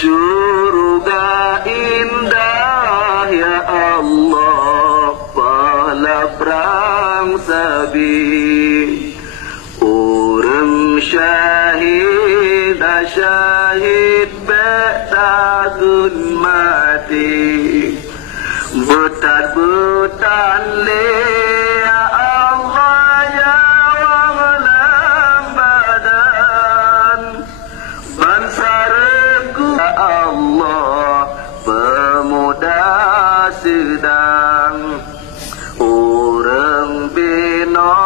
Surga indah ya Allah, pahala perang sabi. Orang syahid bertakun mati, betat-betat le ya Allah ya wa'alam badan. Bansaraku ya Allah, pemuda sedang. Orang bina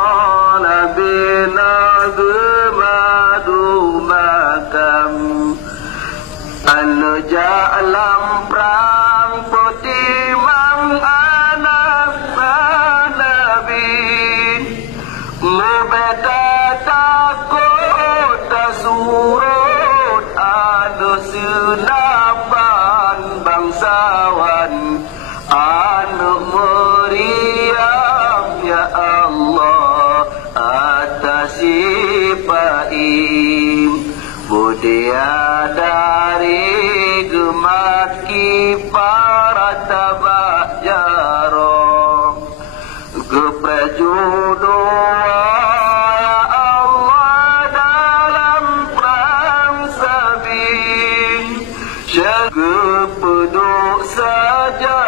gemadu makam, anu jalam perang potimang anak Nabi. Membeda takut surut anu senapan bangsawan anu meriam ya Allah atas sipaim. Budaya dari gemaki para tabak jarong keprejudoa ya Allah dalam perang sabi. Kepeduk saja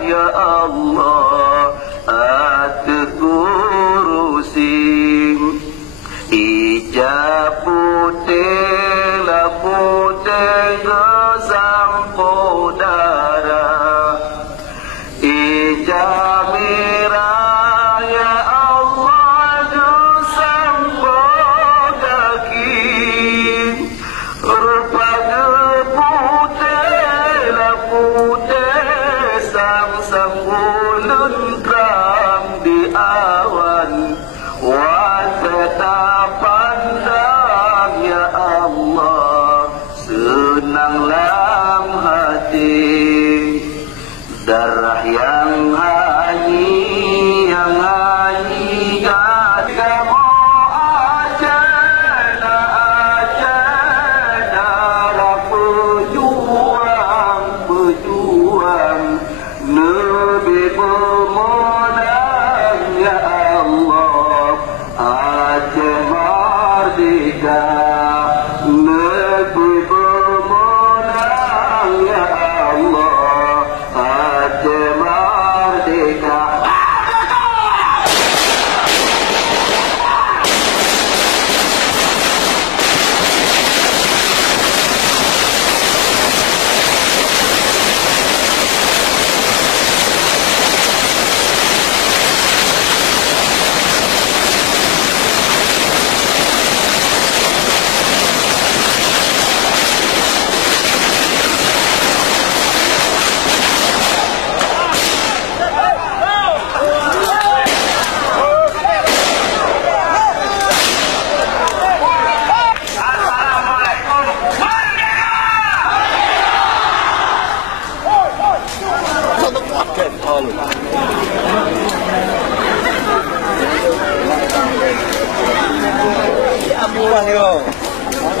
ya Allah atekurusim. Ijab putih la putih gesampo darah. Ijab merah ya Allah gesampo daging. Rupa putih la putih sang-sang bulan terang di awan. Wajah pandang ya Allah, senanglah hati. Darah yang hanyi kamu aja darah pejuang Nabi pemenang ya Allah. Aceh merdeka, negeri pemenang ya Allah. Aceh merdeka.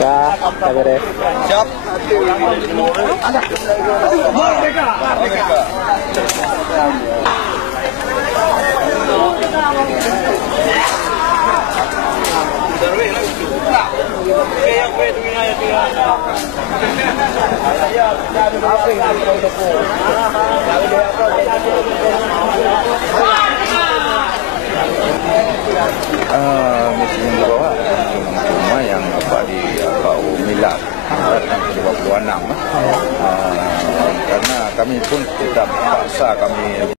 Ya, sabar deh. Siap. Merdeka. Mesti yang dibawa cuma yang di Milad yang ke-26 karena kami pun tidak paksa kami